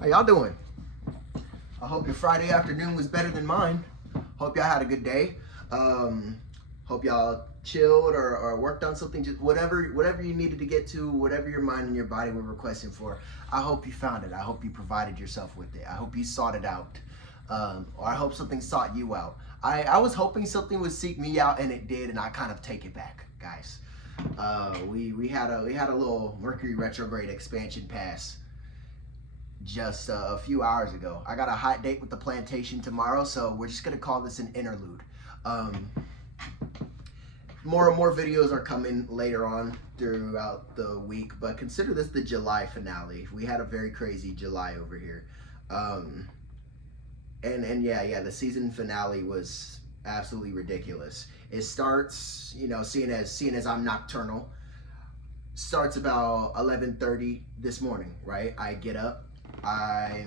How y'all doing? I hope your Friday afternoon was better than mine. Hope y'all had a good day. Hope y'all chilled or worked on something, just whatever you needed to get to, whatever your mind and your body were requesting for. I hope you found it. I hope you provided yourself with it. I hope you sought it out. Or I hope something sought you out. I was hoping something would seek me out, and it did, and I kind of take it back, guys. We had a little Mercury retrograde expansion pass just a few hours ago. I got a hot date with the plantation tomorrow, so we're just gonna call this an interlude. More and more videos are coming later on throughout the week, but consider this the July finale. We had a very crazy July over here. And yeah, the season finale was absolutely ridiculous. It starts, seeing as I'm nocturnal, starts about 11:30 this morning, right? I get up, I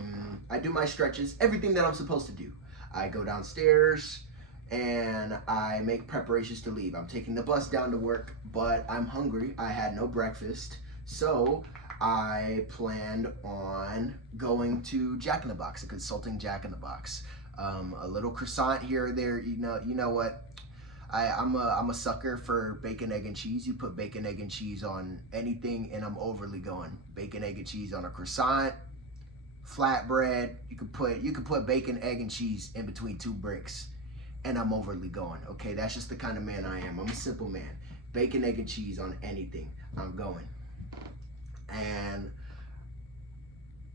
do my stretches, everything that I'm supposed to do. I go downstairs and I make preparations to leave. I'm taking the bus down to work, but I'm hungry. I had no breakfast, so I planned on going to Jack in the Box, a consulting Jack in the Box. A little croissant here or there. You know what? I'm a sucker for bacon, egg, and cheese. You put bacon, egg, and cheese on anything, and I'm overly going. Bacon, egg, and cheese on a croissant, flatbread. You could put bacon, egg, and cheese in between two bricks, and I'm overly going. Okay, that's just the kind of man I am. I'm a simple man. Bacon, egg, and cheese on anything, I'm going. And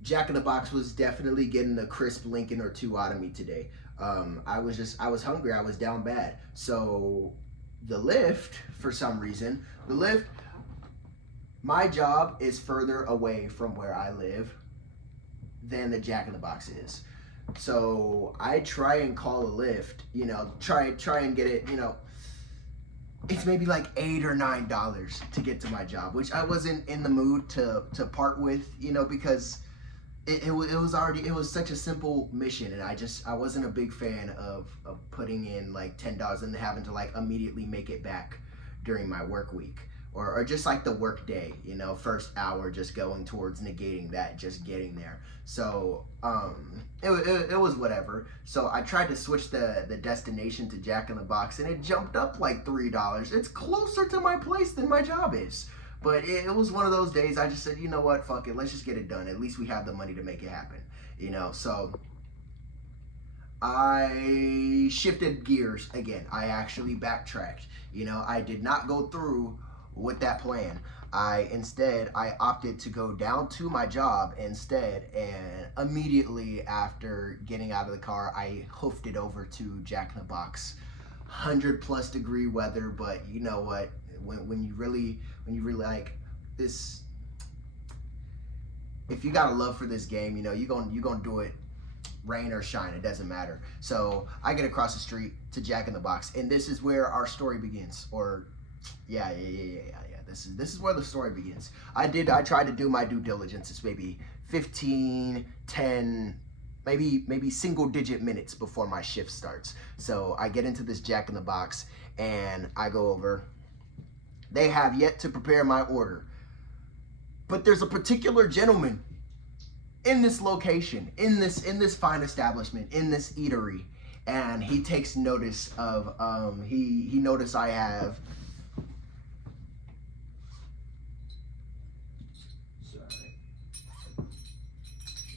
Jack in the Box was definitely getting a crisp Lincoln or two out of me today. I was hungry. I was down bad. So the Lyft, for some reason, my job is further away from where I live than the Jack in the Box is. So I try and call a Lyft, try and get it, it's maybe like $8 or $9 to get to my job, which I wasn't in the mood to part with, because it was such a simple mission, and I wasn't a big fan of putting in like $10 and having to like immediately make it back during my work week, or just like the work day, first hour just going towards negating that, just getting there. So it was whatever. So I tried to switch the destination to Jack in the Box, and it jumped up like $3. It's closer to my place than my job is. But it was one of those days I just said, you know what, fuck it, let's just get it done. At least we have the money to make it happen, So I shifted gears again. I actually backtracked. I did not go through with that plan. I opted to go down to my job instead, and immediately after getting out of the car, I hoofed it over to Jack in the Box. 100+ degree weather, but you know what? When you really like this, if you got a love for this game, you're gonna do it rain or shine, it doesn't matter. So I get across the street to Jack in the Box, and this is where our story begins. Or yeah. This is where the story begins. I tried to do my due diligence. It's maybe 15, 10, maybe single digit minutes before my shift starts. So I get into this Jack in the Box and I go over. They have yet to prepare my order, but there's a particular gentleman in this location, in this fine establishment, in this eatery, and he takes notice of he noticed I have. Sorry,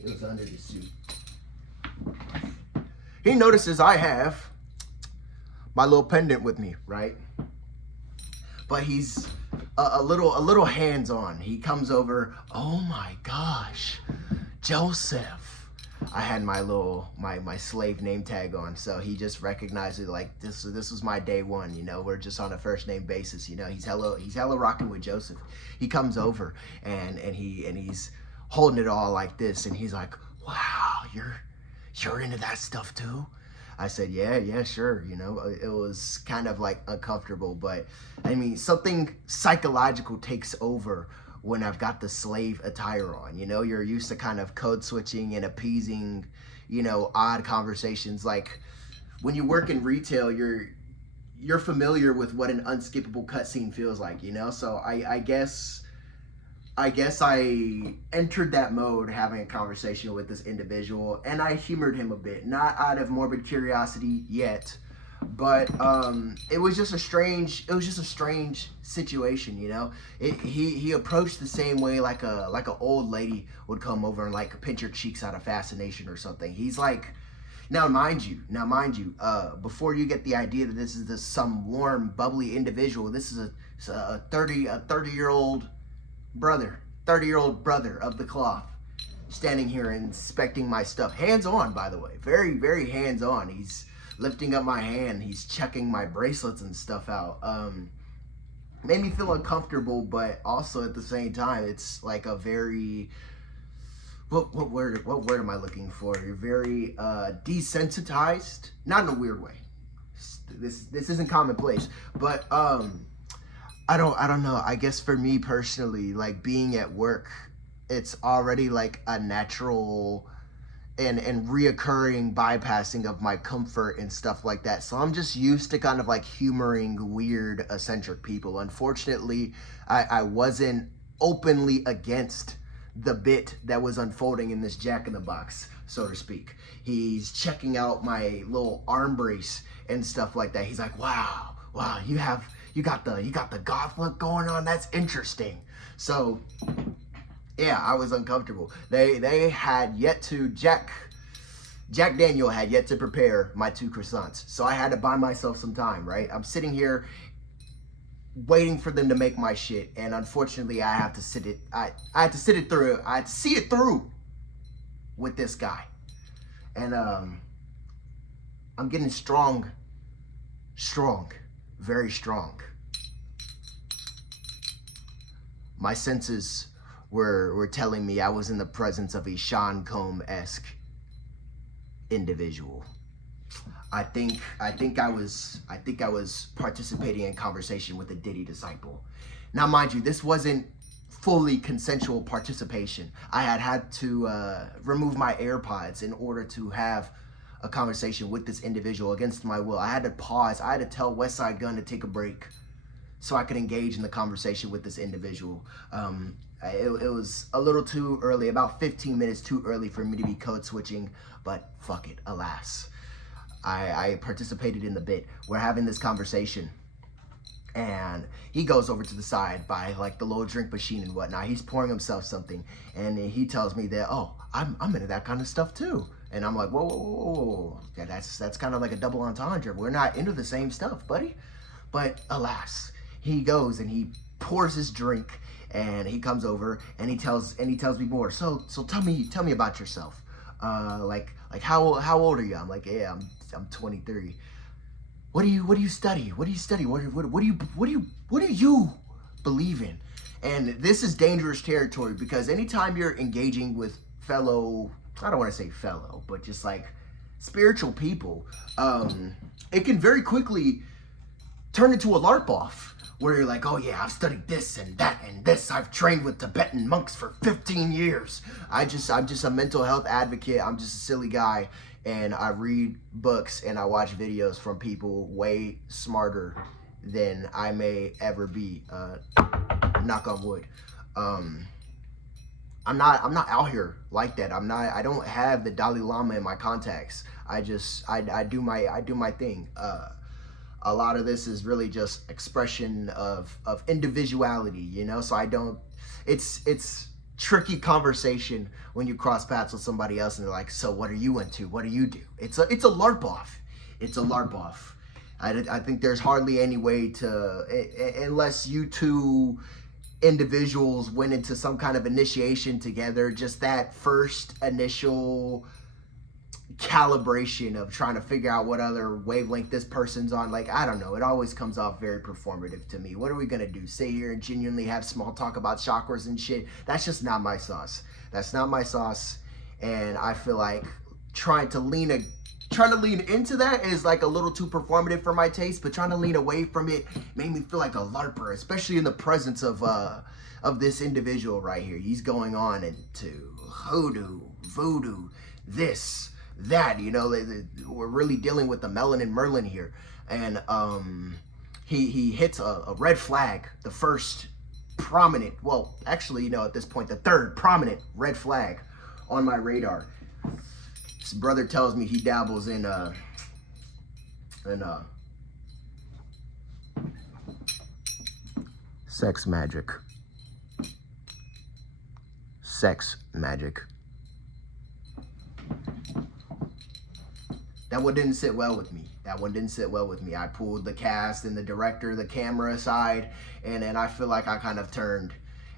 it was under the suit. He notices I have my little pendant with me, right? But he's a little hands-on. He comes over. Oh my gosh, Joseph. I had my my slave name tag on, so he just recognized it like this was my day one. We're just on a first name basis. He's hella rocking with Joseph. He comes over and he's holding it all like this, and he's like, wow, you're into that stuff too? I said, yeah, sure. It was kind of like uncomfortable, but I mean, something psychological takes over when I've got the slave attire on. You're used to kind of code switching and appeasing, odd conversations. Like when you work in retail, you're familiar with what an unskippable cutscene feels like, So I guess I guess I entered that mode having a conversation with this individual, and I humored him a bit, not out of morbid curiosity yet, but it was just a strange situation, you know. He approached the same way like a old lady would come over and like pinch her cheeks out of fascination or something. He's like, now mind you, before you get the idea that this is some warm, bubbly individual, this is a 30-year-old brother, 30-year-old brother of the cloth, standing here inspecting my stuff. Hands on, by the way, very, very hands on. He's lifting up my hand. He's checking my bracelets and stuff out. Made me feel uncomfortable, but also at the same time, it's like a very, what word am I looking for? You're very desensitized, not in a weird way. This isn't commonplace, but I don't know. I guess for me personally, like being at work, it's already like a natural and reoccurring bypassing of my comfort and stuff like that. So I'm just used to kind of like humoring weird eccentric people. Unfortunately, I wasn't openly against the bit that was unfolding in this Jack in the Box, so to speak. He's checking out my little arm brace and stuff like that. He's like, wow, you got the goth look going on. That's interesting. So yeah, I was uncomfortable. They had yet to Jack Daniel had yet to prepare my 2 croissants. So I had to buy myself some time, right? I'm sitting here waiting for them to make my shit, and unfortunately I have to sit it I had to sit it through. I had to see it through with this guy. And I'm getting strong, very strong. My senses were telling me I was in the presence of a Sean Combs-esque individual. I think I was participating in conversation with a Diddy disciple. Now, mind you, this wasn't fully consensual participation. I had to remove my AirPods in order to have a conversation with this individual against my will. I had to pause. I had to tell Westside Gunn to take a break so I could engage in the conversation with this individual. It was a little too early, about 15 minutes too early for me to be code switching, but fuck it, alas. I participated in the bit. We're having this conversation, and he goes over to the side by like the little drink machine and whatnot. He's pouring himself something, and he tells me that, oh, I'm into that kind of stuff too. And I'm like, whoa. Yeah, that's kind of like a double entendre. We're not into the same stuff, buddy. But alas, he goes and he pours his drink, and he comes over and he tells me more. So tell me about yourself. Like how old are you? I'm like, yeah, I'm 23. What do you study? What do you study? What do you believe in? And this is dangerous territory, because anytime you're engaging with fellow, I don't want to say fellow, but just like spiritual people, it can very quickly turn into a LARP off, where you're like, oh yeah, I've studied this and that and this. I've trained with Tibetan monks for 15 years. I'm just a mental health advocate. I'm just a silly guy, and I read books and I watch videos from people way smarter than I may ever be. Knock on wood. I'm not out here like that. I don't have the Dalai Lama in my contacts. I do my thing. A lot of this is really just expression of individuality, you know? So it's tricky conversation when you cross paths with somebody else and they're like, so what are you into? What do you do? It's a LARP off. It's a LARP off. I think there's hardly any way to, unless you two individuals went into some kind of initiation together, just that first initial calibration of trying to figure out what other wavelength this person's on. Like, I don't know, it always comes off very performative to me. What are we gonna do, sit here and genuinely have small talk about chakras and shit? That's just not my sauce. That's not my sauce. And I feel like trying to lean into that is like a little too performative for my taste, but trying to lean away from it made me feel like a LARPer, especially in the presence of this individual right here. He's going on into hoodoo, voodoo, this, that, you know. We're really dealing with the Melanin Merlin here. And he hits a red flag the first prominent, well, actually, you know, at this point, the third prominent red flag on my radar. This brother tells me he dabbles in sex magic. Sex magic. That one didn't sit well with me. That one didn't sit well with me. I pulled the cast and the director, the camera aside, and I feel like I kind of turned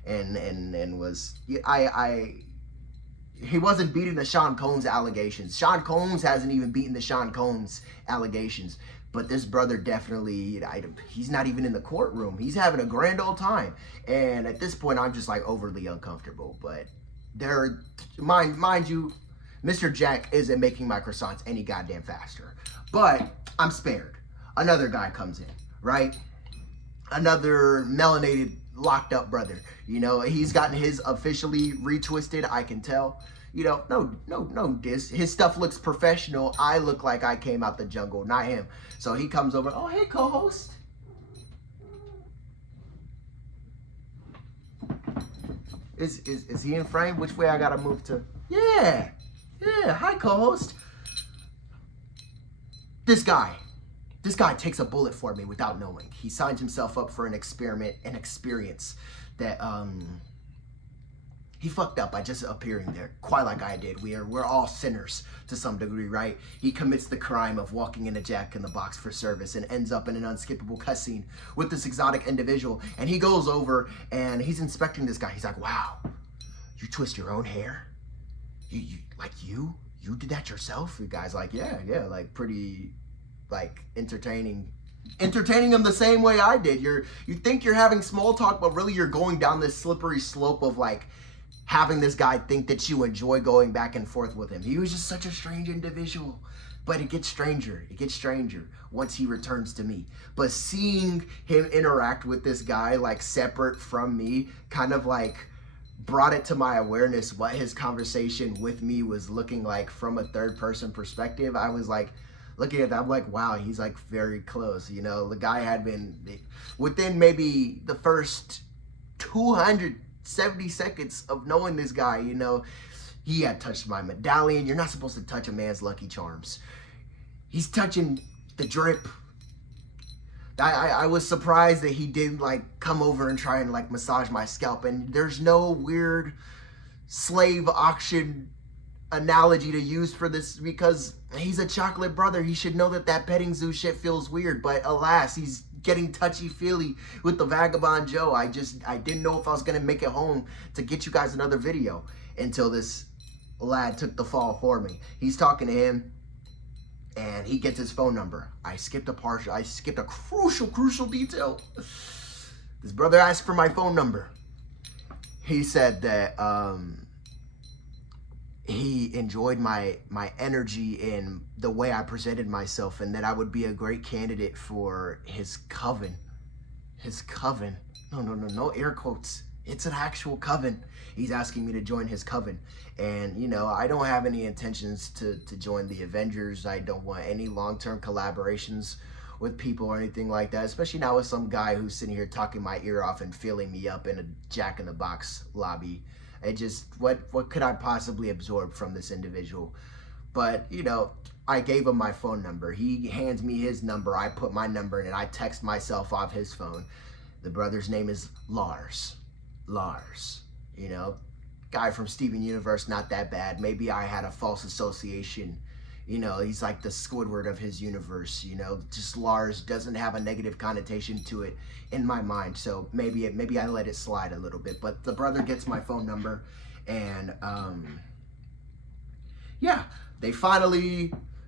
and was he wasn't beating the Sean Combs allegations. Sean Combs hasn't even beaten the Sean Combs allegations. But this brother definitely, he's not even in the courtroom. He's having a grand old time. And at this point, I'm just like overly uncomfortable. But mind you, Mr. Jack isn't making my croissants any goddamn faster. But I'm spared. Another guy comes in, right? Another melanated, locked up brother. You know, he's gotten his officially retwisted, I can tell. You know, no diss. His stuff looks professional. I look like I came out the jungle, not him. So he comes over. Oh, hey, co-host. Is he in frame? Which way I gotta move to? Yeah. Hi, co-host. This guy takes a bullet for me without knowing. He signs himself up for an experiment, an experience that he fucked up by just appearing there, quite like I did. We're all sinners to some degree, right? He commits the crime of walking in a Jack in the Box for service and ends up in an unskippable cutscene with this exotic individual. And he goes over and he's inspecting this guy. He's like, "Wow, you twist your own hair? You did that yourself?" The guy's like, yeah, like pretty, like entertaining him the same way I did. You think you're having small talk, but really you're going down this slippery slope of like having this guy think that you enjoy going back and forth with him. He was just such a strange individual. But it gets stranger. It gets stranger once he returns to me. But seeing him interact with this guy like separate from me kind of like brought it to my awareness what his conversation with me was looking like from a third person perspective. I was like looking at that, I'm like, wow, he's like very close. You know, the guy had been within maybe the first 270 seconds of knowing this guy, you know, he had touched my medallion. You're not supposed to touch a man's Lucky Charms. He's touching the drip. I was surprised that he didn't like come over and try and like massage my scalp. And there's no weird slave auction analogy to use for this because he's a chocolate brother. He should know that petting zoo shit feels weird. But alas, he's getting touchy-feely with the Vagabond Joe. I didn't know if I was going to make it home to get you guys another video until this lad took the fall for me. He's talking to him. And he gets his phone number. I skipped a crucial detail. This brother asked for my phone number. He said that he enjoyed my energy in the way I presented myself and that I would be a great candidate for his coven. His coven. No air quotes. It's an actual coven. He's asking me to join his coven. And, you know, I don't have any intentions to join the Avengers. I don't want any long-term collaborations with people or anything like that, especially not with some guy who's sitting here talking my ear off and filling me up in a Jack in the Box lobby. It just, what could I possibly absorb from this individual? But, you know, I gave him my phone number. He hands me his number. I put my number in and I text myself off his phone. The brother's name is Lars, you know, guy from Steven Universe, not that bad. Maybe I had a false association. You know, he's like the Squidward of his universe, you know, just Lars doesn't have a negative connotation to it in my mind. So maybe I let it slide a little bit, but the brother gets my phone number and, yeah,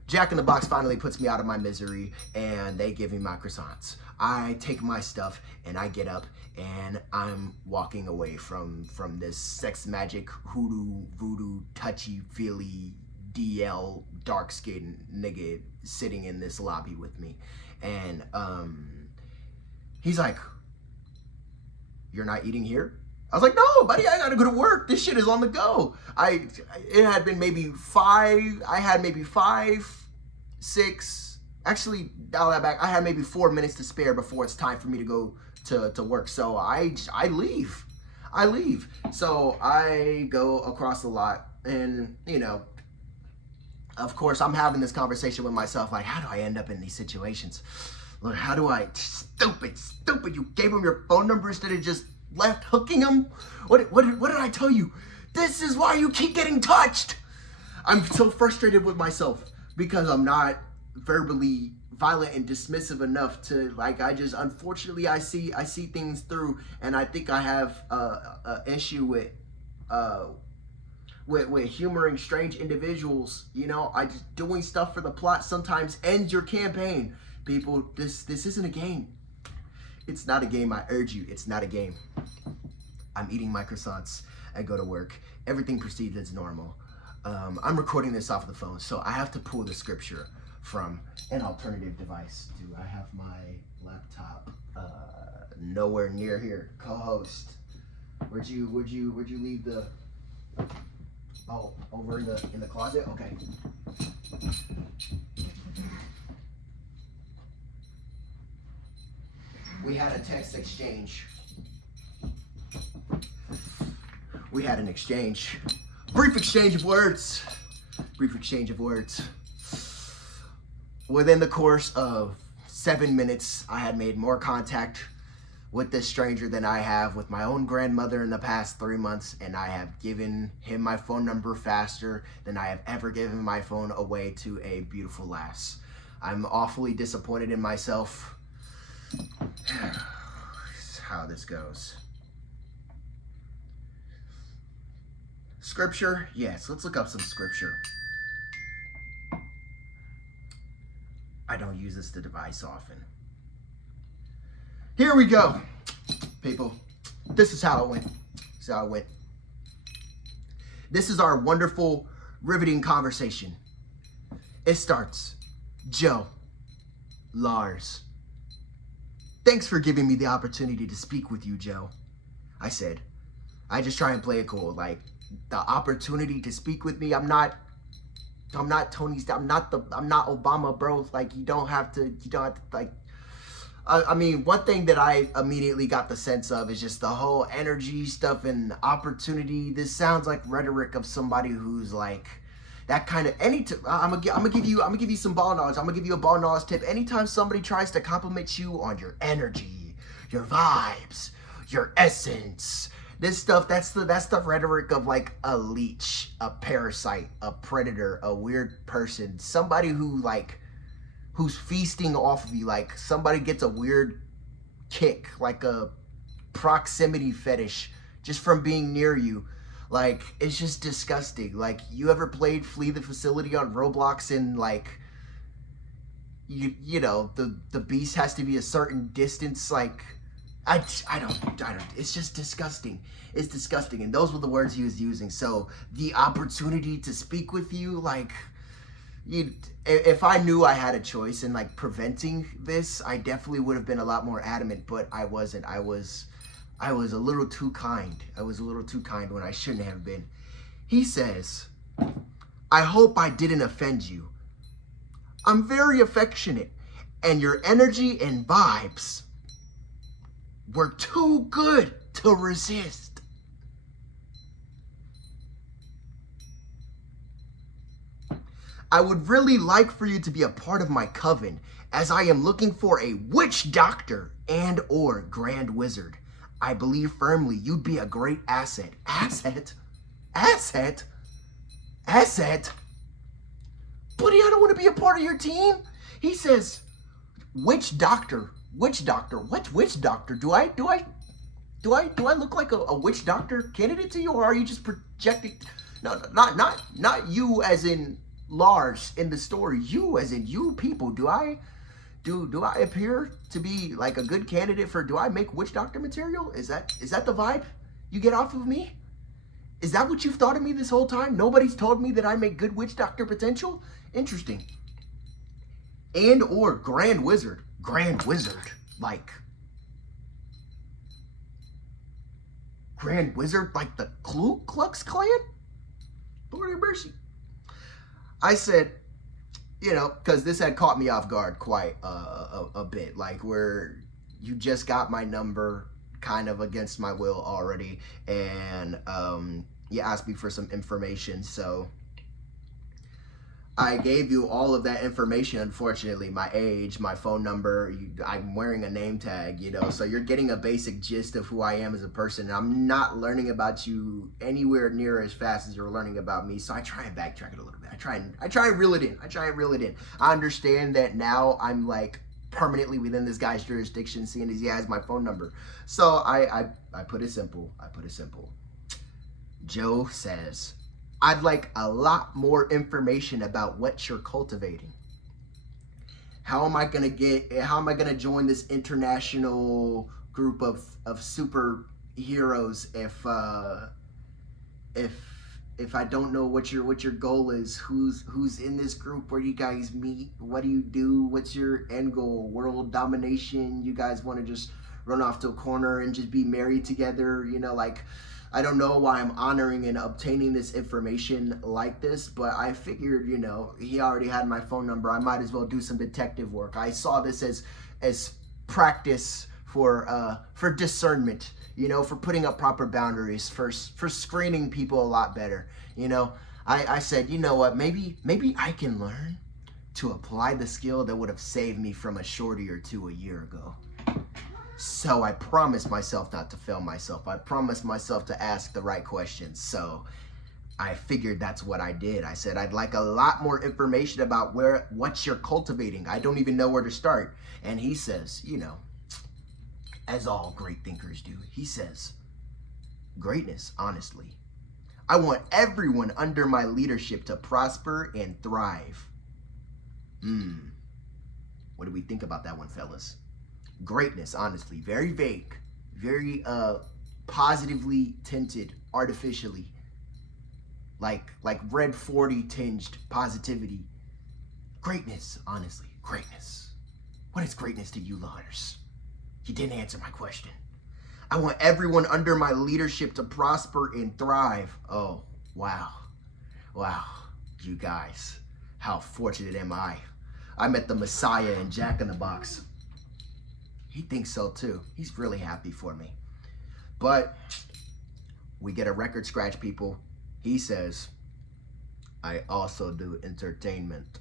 Jack in the Box finally puts me out of my misery and they give me my croissants. I take my stuff and I get up and I'm walking away from this sex magic, hoodoo, voodoo, touchy-feely, DL, dark-skinned nigga sitting in this lobby with me. And he's like, "You're not eating here?" I was like, "No, buddy, I gotta go to work. This shit is on the go." I had maybe 5, 6, actually, dial that back. I had maybe 4 minutes to spare before it's time for me to go to work. So I leave. I leave. So I go across the lot, and of course, I'm having this conversation with myself, like, how do I end up in these situations? Look, how do I? Stupid. You gave him your phone number instead of just left hooking him. What did I tell you? This is why you keep getting touched. I'm so frustrated with myself because I'm not verbally violent and dismissive enough to, like, unfortunately I see things through, and I think I have a issue with humoring strange individuals. I just doing stuff for the plot sometimes ends your campaign. People, this isn't a game. It's not a game. I urge you, it's not a game. I'm eating my croissants. I go to work. Everything proceeds as normal. I'm recording this off the phone, so I have to pull the scripture from an alternative device. Do I have my laptop? Nowhere near here. Co-host, where'd you leave the? Oh, over in the closet. Okay. We had a text exchange. We had an exchange. Brief exchange of words. Within the course of 7 minutes, I had made more contact with this stranger than I have with my own grandmother in the past 3 months, and I have given him my phone number faster than I have ever given my phone away to a beautiful lass. I'm awfully disappointed in myself. This is how this goes. Scripture? Yes, let's look up some scripture. I don't use this device often. Here we go, people. This is how it went. This is our wonderful, riveting conversation. It starts, Joe, Lars. Thanks for giving me the opportunity to speak with you, Joe. I said. I just try and play it cool. Like, the opportunity to speak with me, I'm not Tony's, I'm not Obama, bro. Like, you don't have to, like, I mean, one thing that I immediately got the sense of is just the whole energy stuff and opportunity. This sounds like rhetoric of somebody who's like that kind of I'm gonna give you some ball knowledge. I'm gonna give you a ball knowledge tip. Anytime somebody tries to compliment you on your energy, your vibes, your essence, this stuff, that's the rhetoric of like a leech, a parasite, a predator, a weird person, somebody who's feasting off of you. Like, somebody gets a weird kick, like a proximity fetish just from being near you. Like, it's just disgusting. Like, you ever played Flee the Facility on Roblox, and like, you know, the beast has to be a certain distance? Like, I don't, it's just disgusting. It's disgusting. And those were the words he was using. So the opportunity to speak with you, like, if I knew I had a choice in like preventing this, I definitely would have been a lot more adamant, but I wasn't. I was a little too kind. I was a little too kind when I shouldn't have been. He says, I hope I didn't offend you. I'm very affectionate, and your energy and vibes were too good to resist. I would really like for you to be a part of my coven, as I am looking for a witch doctor and or grand wizard. I believe firmly you'd be a great asset. Asset? Buddy, I don't want to be a part of your team. He says, witch doctor. What witch doctor? Do I look like a witch doctor candidate to you, or are you just projecting? No, not you as in Lars in the story. You as in you people. Do I appear to be like a good candidate for? Do I make witch doctor material? Is that the vibe you get off of me? Is that what you've thought of me this whole time? Nobody's told me that I make good witch doctor potential? Interesting. And or grand wizard. Like grand wizard, like the Ku Klux Klan? Lord have mercy. I said, you know, because this had caught me off guard quite a bit. Like, you just got my number kind of against my will already, and you asked me for some information, so I gave you all of that information. Unfortunately, my age, my phone number, I'm wearing a name tag, so you're getting a basic gist of who I am as a person. And I'm not learning about you anywhere near as fast as you're learning about me. So I try and backtrack it a little bit. I try and reel it in. I understand that now I'm like permanently within this guy's jurisdiction, seeing as he has my phone number. So I put it simple. Joe says, I'd like a lot more information about what you're cultivating. How am I gonna join this international group of superheroes if I don't know what your goal is? Who's in this group? Where do you guys meet? What do you do? What's your end goal? World domination? You guys want to just run off to a corner and just be married together? I don't know why I'm honoring and obtaining this information like this, but I figured, he already had my phone number. I might as well do some detective work. I saw this as practice for discernment, for putting up proper boundaries, for screening people a lot better. I said, you know what, maybe I can learn to apply the skill that would have saved me from a shorty or two a year ago. So I promised myself not to fail myself. I promised myself to ask the right questions. So I figured that's what I did. I said, I'd like a lot more information about what you're cultivating. I don't even know where to start. And he says, as all great thinkers do, he says, greatness, honestly. I want everyone under my leadership to prosper and thrive. What do we think about that one, fellas? Greatness, honestly, very vague, very positively tinted, artificially, like red 40 tinged positivity. Greatness, honestly, greatness. What is greatness to you, Lars? You didn't answer my question. I want everyone under my leadership to prosper and thrive. Oh, wow, you guys, how fortunate am I? I met the Messiah in Jack in the Box. He thinks so too. He's really happy for me. But we get a record scratch, people. He says, I also do entertainment.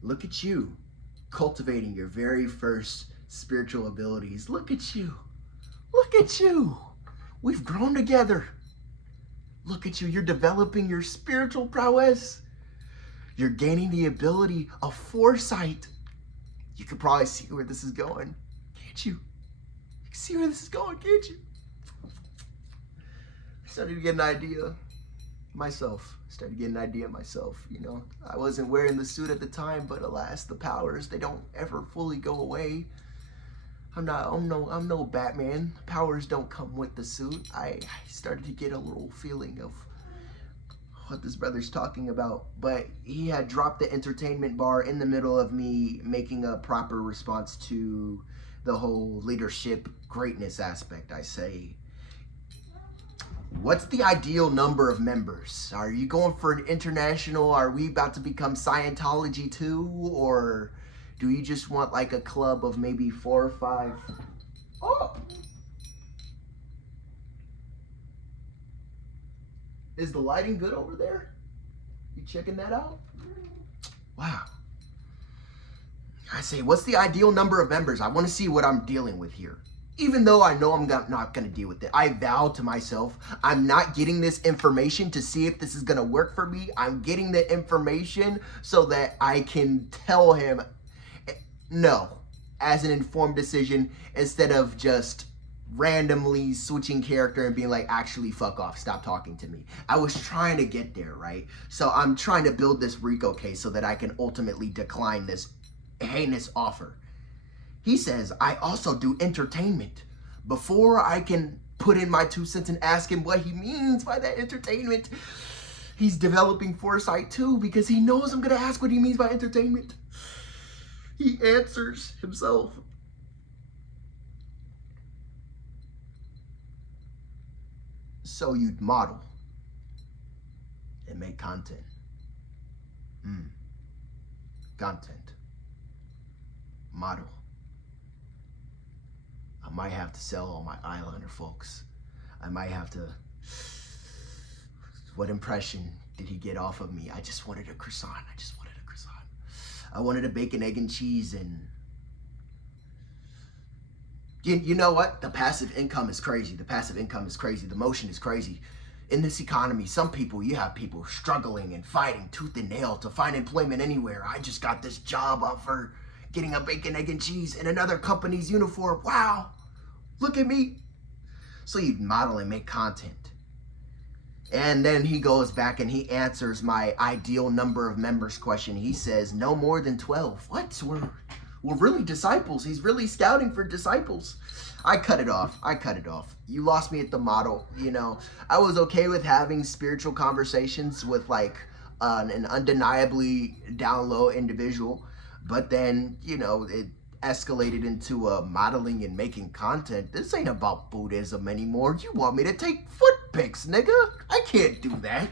Look at you, cultivating your very first spiritual abilities. Look at you. We've grown together. Look at you. You're developing your spiritual prowess. You're gaining the ability of foresight. You can probably see where this is going, can't you? You can see where this is going, can't you? I started to get an idea myself. I wasn't wearing the suit at the time, but alas, the powers, they don't ever fully go away. I'm no Batman. Powers don't come with the suit. I started to get a little feeling of what this brother's talking about, but he had dropped the entertainment bar in the middle of me making a proper response to the whole leadership greatness aspect. I say, what's the ideal number of members? Are you going for an international? Are we about to become Scientology too? Or do you just want like a club of maybe 4 or 5? Oh! Is the lighting good over there? You checking that out? Wow. I say, what's the ideal number of members? I want to see what I'm dealing with here. Even though I know I'm not going to deal with it, I vow to myself, I'm not getting this information to see if this is going to work for me. I'm getting the information so that I can tell him no, as an informed decision, instead of just randomly switching character and being like, actually, fuck off, stop talking to me. I was trying to get there, right? So I'm trying to build this RICO case so that I can ultimately decline this heinous offer. He says, I also do entertainment. Before I can put in my 2 cents and ask him what he means by that entertainment, he's developing foresight too, because he knows I'm going to ask what he means by entertainment. He answers himself. So you'd model and make content. content, model. I might have to sell all my eyeliner, folks. I might have to. What impression did he get off of me? I just wanted a croissant. I wanted a bacon, egg, and cheese, and you know what? The passive income is crazy. The motion is crazy. In this economy, you have people struggling and fighting tooth and nail to find employment anywhere. I just got this job offer, getting a bacon, egg, and cheese in another company's uniform. Wow, look at me. So you model and make content. And then he goes back and he answers my ideal number of members question. He says, no more than 12. What? We're really disciples. He's really scouting for disciples. I cut it off. You lost me at the model. I was okay with having spiritual conversations with like an undeniably down low individual. But then, it escalated into modeling and making content. This ain't about Buddhism anymore. You want me to take foot pics, nigga? I can't do that.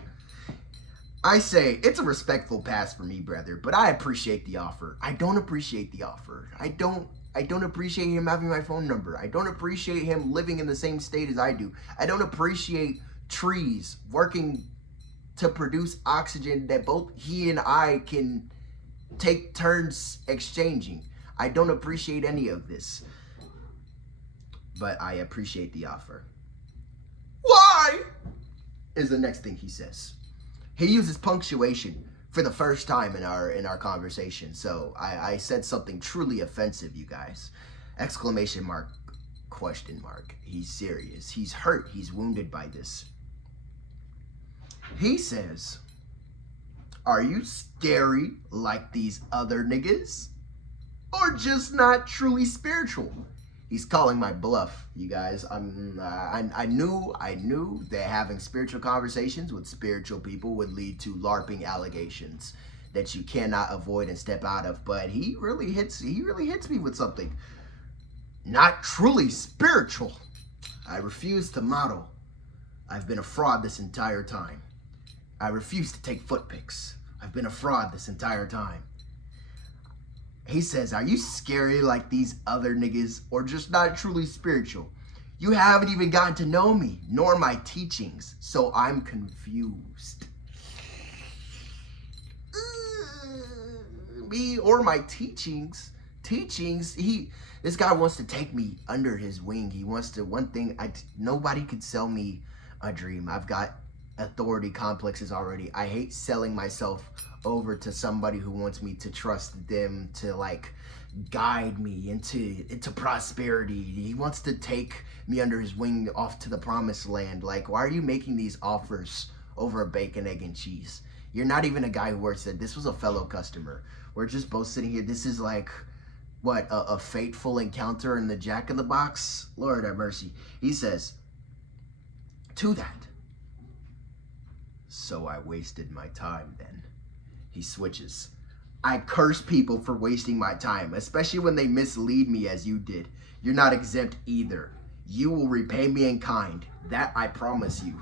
I say it's a respectful pass for me, brother, but I appreciate the offer. I don't appreciate the offer. I don't appreciate him having my phone number. I don't appreciate him living in the same state as I do. I don't appreciate trees working to produce oxygen that both he and I can take turns exchanging. I don't appreciate any of this, but I appreciate the offer. Why? Is the next thing he says. He uses punctuation for the first time in our conversation. So I said something truly offensive, you guys. Exclamation mark, question mark. He's serious. He's hurt. He's wounded by this. He says, are you scary like these other niggas? Or just not truly spiritual? He's calling my bluff, you guys. I knew that having spiritual conversations with spiritual people would lead to LARPing allegations that you cannot avoid and step out of. But he really hits me with something. Not truly spiritual. I refuse to model. I've been a fraud this entire time. I refuse to take foot pics. I've been a fraud this entire time. He says, are you scary like these other niggas or just not truly spiritual? You haven't even gotten to know me, nor my teachings, so I'm confused. Me or my teachings? This guy wants to take me under his wing. He wants to, nobody could sell me a dream. I've got authority complexes already. I hate selling myself over to somebody who wants me to trust them to like guide me into prosperity. He wants to take me under his wing off to the promised land. Like, why are you making these offers over a bacon, egg, and cheese? You're not even a guy who works there. This was a fellow customer. We're just both sitting here. This is like, what, a fateful encounter in the Jack in the Box? Lord have mercy. He says, to that. So I wasted my time then. He switches. I curse people for wasting my time, especially when they mislead me as you did. You're not exempt either. You will repay me in kind. That I promise you.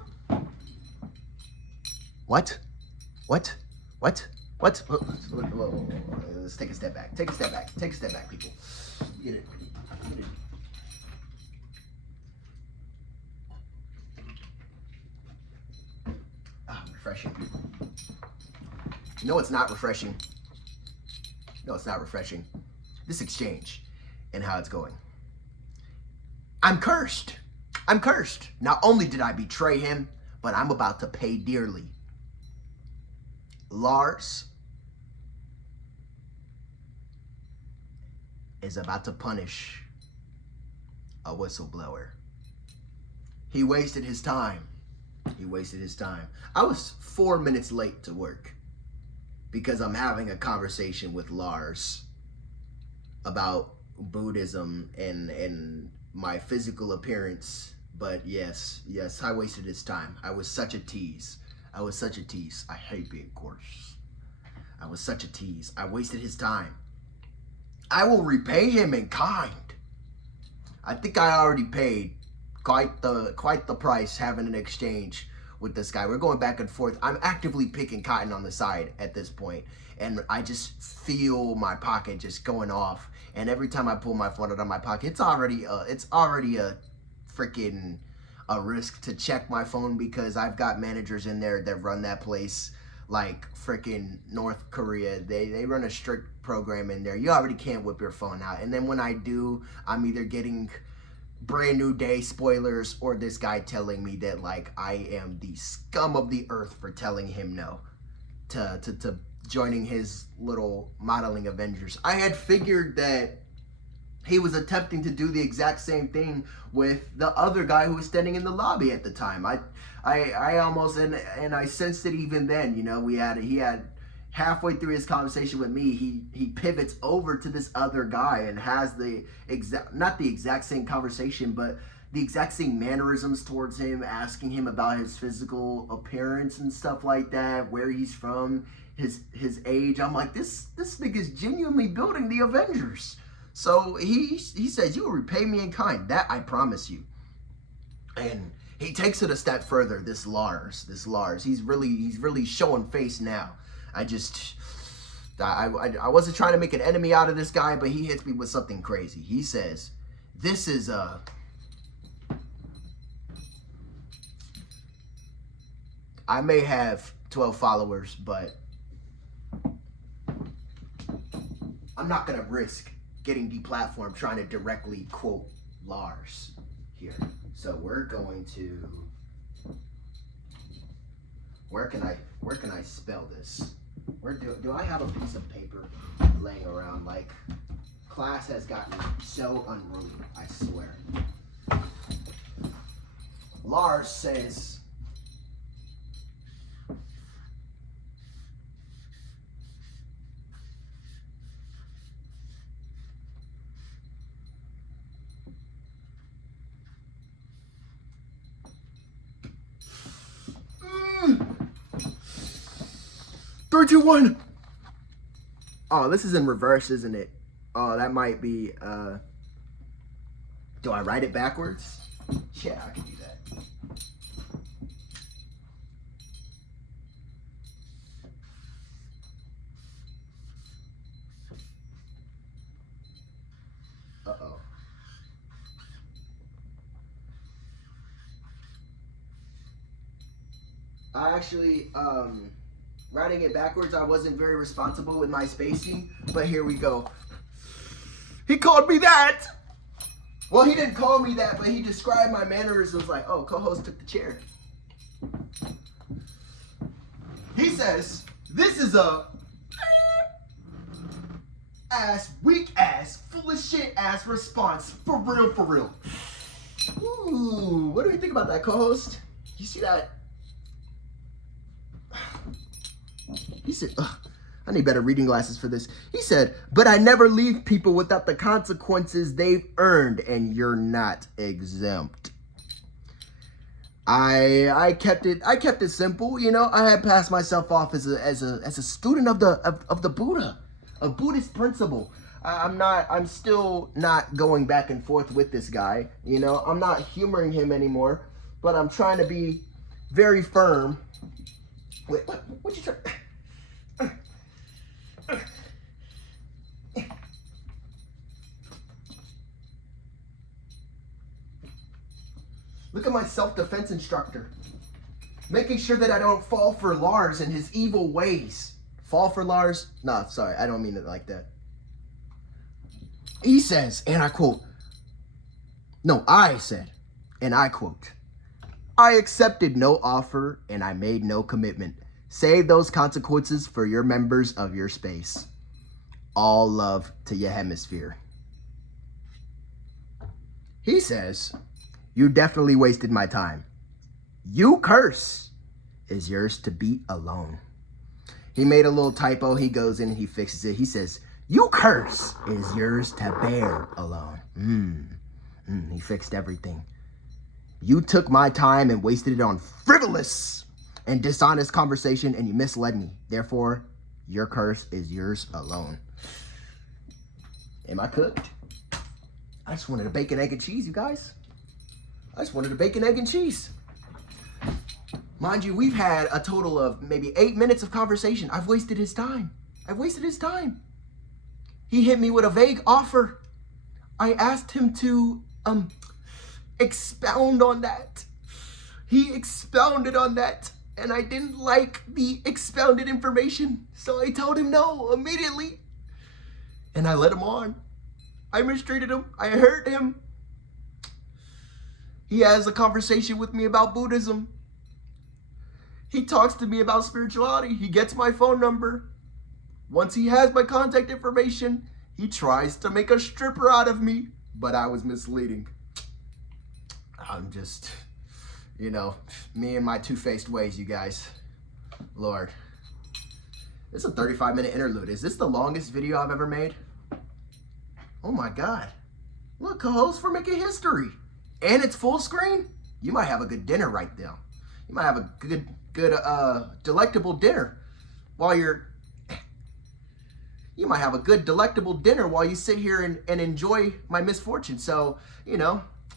What? Let's take a step back. Take a step back, people. Get it. Refreshing. No, it's not refreshing. This exchange and how it's going. I'm cursed. Not only did I betray him, but I'm about to pay dearly. Lars is about to punish a whistleblower. He wasted his time. I was 4 minutes late to work because I'm having a conversation with Lars about Buddhism and my physical appearance. But yes, I wasted his time. I was such a tease. I hate being coarse. I was such a tease. I wasted his time. I will repay him in kind. I think I already paid quite the price having an exchange with this guy. We're going back and forth. I'm actively picking cotton on the side at this point, and I just feel my pocket just going off. And every time I pull my phone out of my pocket, it's already a freaking a risk to check my phone, because I've got managers in there that run that place like freaking North Korea. They run a strict program in there. You already can't whip your phone out. And then when I do, I'm either getting Brand New Day spoilers or this guy telling me that like I am the scum of the earth for telling him no to joining his little modeling Avengers. I had figured that he was attempting to do the exact same thing with the other guy who was standing in the lobby at the time. I almost, and I sensed it even then, you know, he had halfway through his conversation with me, he pivots over to this other guy and has not the exact same conversation, but the exact same mannerisms towards him, asking him about his physical appearance and stuff like that, where he's from, his age. I'm like, this nigga's genuinely building the Avengers. So he says, you will repay me in kind. That I promise you. And he takes it a step further, this Lars. He's really showing face now. I wasn't trying to make an enemy out of this guy, but he hits me with something crazy. He says, this is I may have 12 followers, but I'm not gonna risk getting deplatformed trying to directly quote Lars here. So we're going to, where can I spell this? Do I have a piece of paper laying around? Like, class has gotten so unruly, I swear. Lars says, Three, two, one. Oh, this is in reverse, isn't it? Oh, that might be, do I write it backwards? Yeah, I can do that. Uh-oh. I actually, writing it backwards, I wasn't very responsible with my spacing, but here we go. He called me that! Well, he didn't call me that, but he described my mannerisms like, oh, co-host took the chair. He says, this is a weak ass, full of shit ass response. For real, for real. Ooh, what do you think about that, co-host? You see that? He said, I need better reading glasses for this. He said, but I never leave people without the consequences they've earned, and you're not exempt. I kept it simple, you know. I had passed myself off as a student of the Buddha, a Buddhist principle. I'm still not going back and forth with this guy, you know. I'm not humoring him anymore, but I'm trying to be very firm. Wait, what you trying? Look at my self-defense instructor. Making sure that I don't fall for Lars and his evil ways. Fall for Lars? No, sorry, I don't mean it like that. He says, and I quote, no, I said, and I quote, I accepted no offer and I made no commitment. Save those consequences for your members of your space. All love to your hemisphere. He says, you definitely wasted my time. You curse is yours to beat alone. He made a little typo. He goes in and he fixes it. He says, you curse is yours to bear alone. He fixed everything. You took my time and wasted it on frivolous and dishonest conversation, and you misled me. Therefore, your curse is yours alone. Am I cooked? I just wanted a bacon, egg, and cheese, you guys. I just wanted a bacon, egg, and cheese. Mind you, we've had a total of maybe 8 minutes of conversation. I've wasted his time. He hit me with a vague offer. I asked him to expound on that. He expounded on that, and I didn't like the expounded information, so I told him no immediately. And I let him on. I mistreated him. I hurt him. He has a conversation with me about Buddhism. He talks to me about spirituality. He gets my phone number. Once he has my contact information, he tries to make a stripper out of me, but I was misleading. I'm just, me and my two-faced ways, you guys. Lord. This is a 35-minute interlude. Is this the longest video I've ever made? Oh my God. Look, co-host, we're making history. And it's full screen? You might have a good dinner right now. You might have a good delectable dinner while you might have a good delectable dinner while you sit here and enjoy my misfortune. So,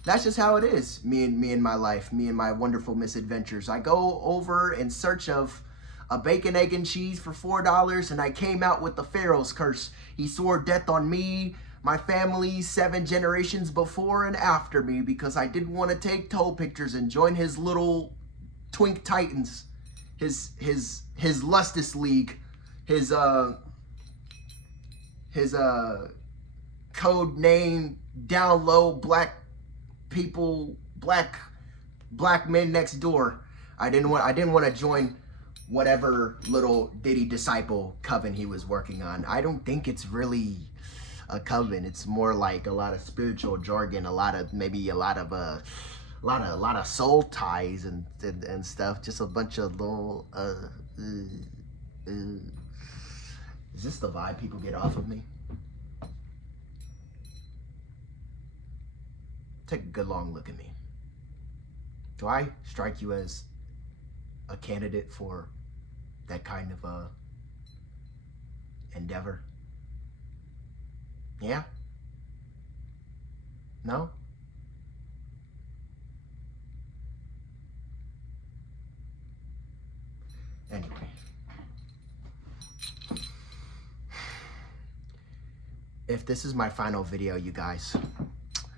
that's just how it is. Me and my life, me and my wonderful misadventures. I go over in search of a bacon, egg, and cheese for $4, and I came out with the Pharaoh's curse. He swore death on me, my family, 7 generations before and after me, because I didn't want to take toe pictures and join his little twink titans, his Lustus League, his code name down low black people, black men next door. I didn't want to join whatever little Diddy disciple coven he was working on. I don't think it's really a coven. It's more like a lot of spiritual jargon, a lot of soul ties and stuff. Just a bunch of little is this the vibe people get off of me? Take a good long look at me. Do I strike you as a candidate for that kind of endeavor? Yeah? No? Anyway. If this is my final video, you guys,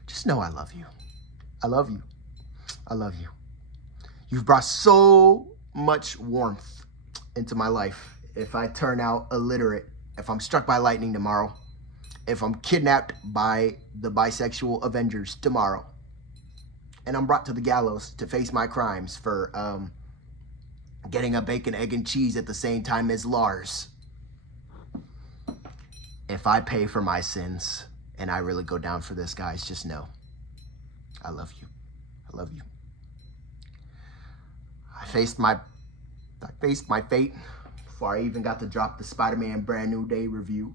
just know I love you. I love you. I love you. You've brought so much warmth into my life. If I turn out illiterate, if I'm struck by lightning tomorrow, if I'm kidnapped by the bisexual Avengers tomorrow, and I'm brought to the gallows to face my crimes for getting a bacon, egg, and cheese at the same time as Lars. If I pay for my sins and I really go down for this, guys, just know I love you. I love you. I faced my fate before I even got to drop the Spider-Man Brand New Day review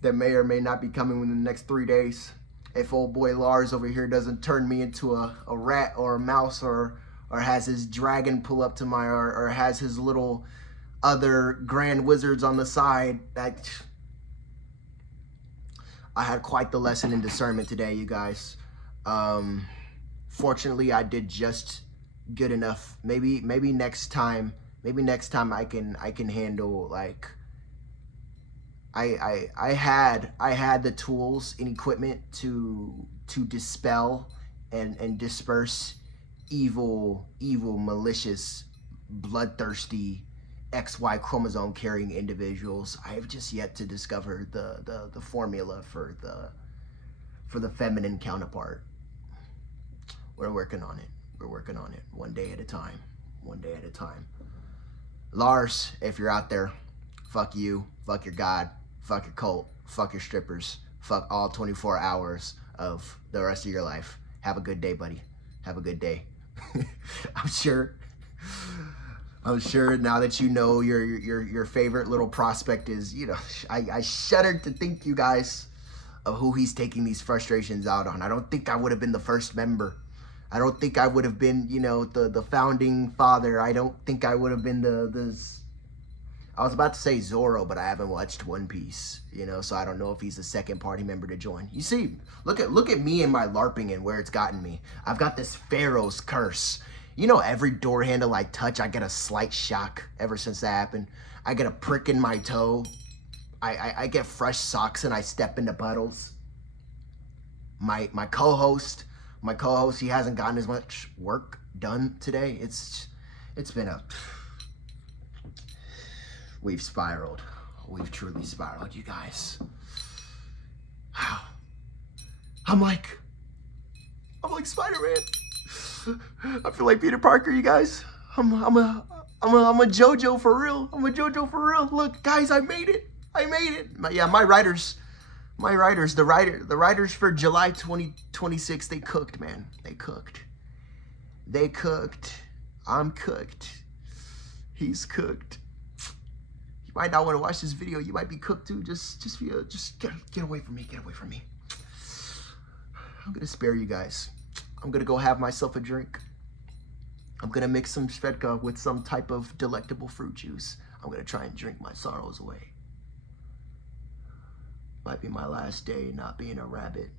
that may or may not be coming within the next 3 days. If old boy Lars over here doesn't turn me into a rat or a mouse or has his dragon pull up to my, or has his little other grand wizards on the side. I had quite the lesson in discernment today, you guys. Fortunately, I did just good enough. Maybe next time I can handle, like, I had the tools and equipment to dispel and disperse evil, malicious, bloodthirsty XY chromosome carrying individuals. I have just yet to discover the formula for the feminine counterpart. We're working on it. We're working on it. One day at a time. One day at a time. Lars, if you're out there, fuck you, fuck your God, fuck your cult, fuck your strippers, fuck all 24 hours of the rest of your life. Have a good day, buddy. Have a good day. I'm sure now that you know your favorite little prospect is, I shuddered to think, you guys, of who he's taking these frustrations out on. I don't think I would have been the first member. I don't think I would have been, the founding father. I don't think I would have been I was about to say Zorro, but I haven't watched One Piece, so I don't know if he's a second party member to join. You see, look at me and my LARPing and where it's gotten me. I've got this Pharaoh's curse. You know, every door handle I touch, I get a slight shock ever since that happened. I get a prick in my toe. I get fresh socks and I step into puddles. My co-host, he hasn't gotten as much work done today. It's been we've spiraled. We've truly spiraled, you guys. I'm like Spider-Man. I feel like Peter Parker, you guys. I'm a JoJo for real. I'm a JoJo for real. Look, guys, I made it. My writers, the writers for July 2026, they cooked, man. They cooked. I'm cooked. He's cooked. You might not want to watch this video. You might be cooked too. Just get away from me. Get away from me. I'm gonna spare you guys. I'm gonna go have myself a drink. I'm gonna mix some Svedka with some type of delectable fruit juice. I'm gonna try and drink my sorrows away. Might be my last day not being a rabbit.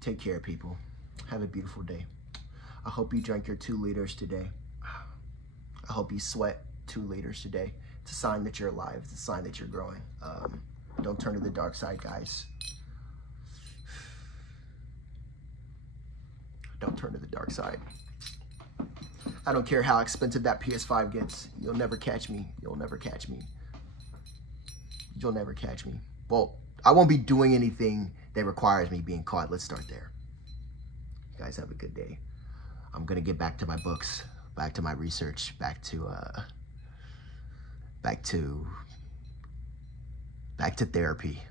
Take care, people. Have a beautiful day. I hope you drank your 2 liters today. I hope you sweat 2 liters today. It's a sign that you're alive. It's a sign that you're growing. Don't turn to the dark side, guys. Don't turn to the dark side. I don't care how expensive that PS5 gets. You'll never catch me. You'll never catch me. You'll never catch me. Well, I won't be doing anything that requires me being caught. Let's start there. You guys have a good day. I'm gonna get back to my books, back to my research, back to therapy.